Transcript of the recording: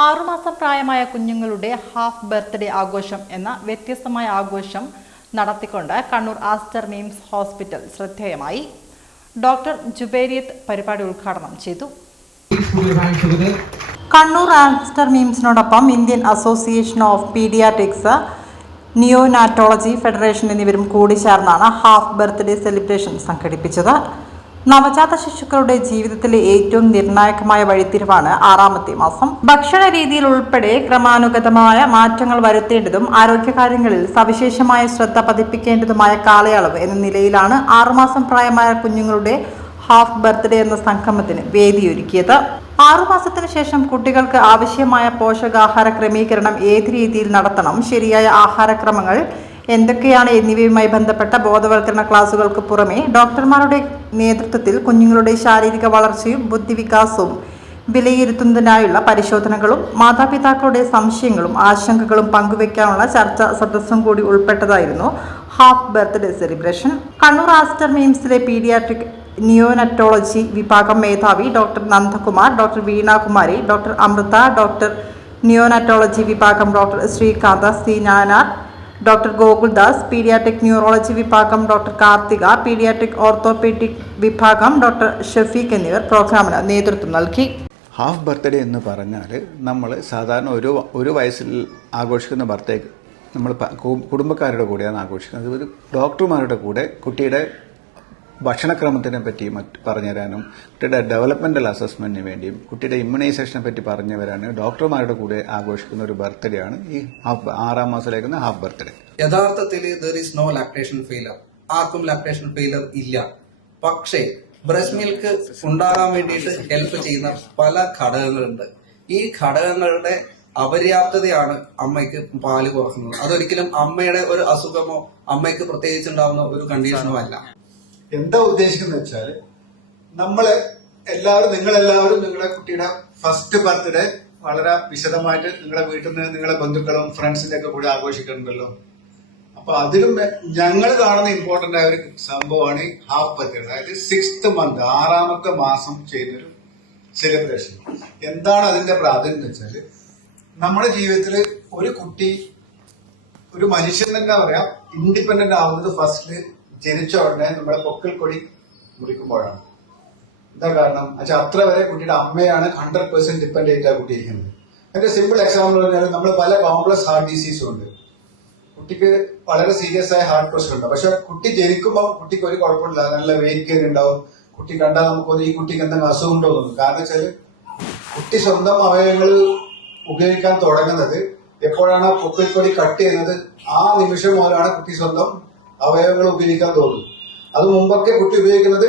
6 മാസം പ്രായമായ കുഞ്ഞുങ്ങളുടെ ഹാഫ് ബർത്ത്ഡേ ആഘോഷം എന്ന വ്യത്യസ്തമായ ആഘോഷം നടത്തിക്കൊണ്ട് കണ്ണൂർ ആസ്റ്റർ മിംസ് ഹോസ്പിറ്റൽ ശ്രദ്ധേയമായി. ഡോക്ടർ ജുബൈരിയത്ത് പരിപാടി ഉദ്ഘാടനം ചെയ്തു. കണ്ണൂർ ആസ്റ്റർ മിംസിനോടൊപ്പം Indian association of paediatrics, neonatology federation എന്നിവരും കൂടി ചേർന്നാണ് ഹാഫ് ബർത്ത്ഡേ സെലിബ്രേഷൻ സംഘടിപ്പിച്ചത്. നവജാത ശിശുക്കളുടെ ജീവിതത്തിലെ ഏറ്റവും നിർണായകമായ വഴിത്തിരിവാണ് 6ാമത്തെ മാസം. ഭക്ഷണ രീതിയിൽ ഉൾപ്പെടെ ക്രമാനുഗതമായ മാറ്റങ്ങൾ വരുത്തേണ്ടതും ആരോഗ്യകാര്യങ്ങളിൽ സവിശേഷമായ ശ്രദ്ധ പതിപ്പിക്കേണ്ടതുമായ കാലയളവ് എന്ന നിലയിലാണ് 6 മാസം പ്രായമായ കുഞ്ഞുങ്ങളുടെ ഹാഫ് ബർത്ത്ഡേ എന്ന സംഗമത്തിന് വേദിയൊരുക്കിയത്. 6 മാസത്തിന് ശേഷം കുട്ടികൾക്ക് ആവശ്യമായ പോഷകാഹാര ക്രമീകരണം ഏത് രീതിയിൽ നടത്തണം, ശരിയായ ആഹാരക്രമങ്ങൾ എന്തൊക്കെയാണ് എന്നിവയുമായി ബന്ധപ്പെട്ട ബോധവൽക്കരണ ക്ലാസുകൾക്ക് പുറമെ ഡോക്ടർമാരുടെ നേതൃത്വത്തിൽ കുഞ്ഞുങ്ങളുടെ ശാരീരിക വളർച്ചയും ബുദ്ധിവികാസവും വിലയിരുത്തുന്നതിനായുള്ള പരിശോധനകളും മാതാപിതാക്കളുടെ സംശയങ്ങളും ആശങ്കകളും പങ്കുവയ്ക്കാനുള്ള ചർച്ചാ സദസ്സും കൂടി ഉൾപ്പെട്ടതായിരുന്നു half birthday celebration. Kannur Aster മിംസിലെ പീഡിയാട്രിക് നിയോനറ്റോളജി വിഭാഗം മേധാവി doctor Nandakumar, doctor Veenakumari, doctor Amrutha, doctor neonatology വിഭാഗം ഡോക്ടർ ശ്രീകാന്ത സി നാനാർ, ഡോക്ടർ ഗോകുൽദാസ്, പീഡിയാട്രിക് ന്യൂറോളജി വിഭാഗം ഡോക്ടർ കാർത്തിക, പീഡിയാട്രിക് ഓർത്തോപീഡിക് വിഭാഗം ഡോക്ടർ ഷഫീഖ് എന്നിവർ പ്രോഗ്രാമിന് നേതൃത്വം നൽകി. ഹാഫ് ബർത്ത്ഡേ എന്ന് പറഞ്ഞാൽ നമ്മൾ സാധാരണ ഒരു വയസ്സിൽ ആഘോഷിക്കുന്ന ബർത്ത്ഡേ നമ്മൾ കുടുംബക്കാരുടെ കൂടെയാണ് ആഘോഷിക്കുന്നത്. ഒരു ഡോക്ടർമാരുടെ കൂടെ കുട്ടിയുടെ ഭക്ഷണക്രമത്തിനെ പറ്റി പറഞ്ഞുതരാനും കുട്ടിയുടെ ഡെവലപ്മെൻ്റൽ അസസ്മെൻറ്റിന് വേണ്ടിയും കുട്ടിയുടെ ഇമ്മ്യൂണൈസേഷനെ പറ്റി പറഞ്ഞു വരാനും ഡോക്ടർമാരുടെ കൂടെ ആഘോഷിക്കുന്ന ഒരു ബർത്ത്ഡേ ആണ് ഈ 6ാം മാസത്തിലേക്കുന്ന ഹാഫ് ബർത്ത്ഡേ. യഥാർത്ഥത്തിൽ there is no lactation failure. ആർക്കും ലാക്ടേഷൻ ഫെയിലർ ഇല്ല. പക്ഷേ ബ്രസ്റ്റ് മിൽക്ക് ഉണ്ടാകാൻ വേണ്ടിയിട്ട് ഹെൽപ്പ് ചെയ്യുന്ന പല ഘടകങ്ങളുണ്ട്. ഈ ഘടകങ്ങളുടെ അപര്യാപ്തതയാണ് അമ്മയ്ക്ക് പാല് കുറക്കുന്നത്. അതൊരിക്കലും അമ്മയുടെ ഒരു അസുഖമോ അമ്മയ്ക്ക് പ്രത്യേകിച്ചുണ്ടാവുന്ന ഒരു കണ്ടീഷനോ അല്ല. എന്താ ഉദ്ദേശിക്കുന്നത് വെച്ചാൽ നിങ്ങളെല്ലാവരും നിങ്ങളുടെ കുട്ടിയുടെ ഫസ്റ്റ് ബർത്ത്ഡേ വളരെ വിശദമായിട്ട് നിങ്ങളുടെ വീട്ടിൽ നിന്ന് നിങ്ങളുടെ ബന്ധുക്കളും ഫ്രണ്ട്സിന്റെ ഒക്കെ കൂടെ ആഘോഷിക്കുന്നുണ്ടല്ലോ. അപ്പൊ അതിലും ഞങ്ങൾ കാണുന്ന ഇമ്പോർട്ടന്റ് ആയ ഒരു സംഭവമാണ് ഈ ഹാഫ് ബർത്ത്ഡേ, അതായത് 6th month 6ാമത്തെ മാസം ചെയ്യുന്നൊരു സെലിബ്രേഷൻ. എന്താണ് അതിന്റെ പ്രാധാന്യം എന്ന് വെച്ചാൽ നമ്മുടെ ജീവിതത്തിൽ ഒരു കുട്ടി, ഒരു മനുഷ്യൻ തന്നെ പറയാം, ഇൻഡിപെൻഡന്റ് ആവുന്നത് ഫസ്റ്റില് ജനിച്ച ഉടനെ നമ്മുടെ പൊക്കിൾ കൊടി മുറിക്കുമ്പോഴാണ്. എന്താ കാരണം വെച്ചാൽ അത്ര വരെ കുട്ടിയുടെ അമ്മയാണ് 100% ഡിപ്പെൻഡ് ചെയ്തിട്ടാ കുട്ടി ഇരിക്കുന്നത്. അതിന്റെ സിമ്പിൾ എക്സാമ്പിൾ പറഞ്ഞാൽ നമ്മൾ പല കോംപ്ലക്സ് ഹാർട്ട് ഡിസീസും ഉണ്ട്. കുട്ടിക്ക് വളരെ സീരിയസ് ആയ ഹാർട്ട് പ്രഷർ ഉണ്ട്. പക്ഷെ കുട്ടി ജനിക്കുമ്പോൾ കുട്ടിക്ക് ഒരു കുഴപ്പമില്ല, നല്ല വെയിറ്റ് ഗെയിൻ ഉണ്ടാവും. കുട്ടി കണ്ടാൽ നമുക്ക് ഈ കുട്ടിക്ക് എന്തെങ്കിലും അസുഖം ഉണ്ടോ എന്ന്. കാരണം വെച്ചാല് കുട്ടി സ്വന്തം അവയവങ്ങൾ ഉപയോഗിക്കാൻ തുടങ്ങുന്നത് എപ്പോഴാണ് പൊക്കിൾ കൊടി കട്ട് ചെയ്യുന്നത് ആ നിമിഷം മുതലാണ് കുട്ടി സ്വന്തം അവയവങ്ങൾ ഉപയോഗിക്കാൻ തോന്നുന്നത്. അത് മുമ്പൊക്കെ കുട്ടി ഉപയോഗിക്കുന്നത്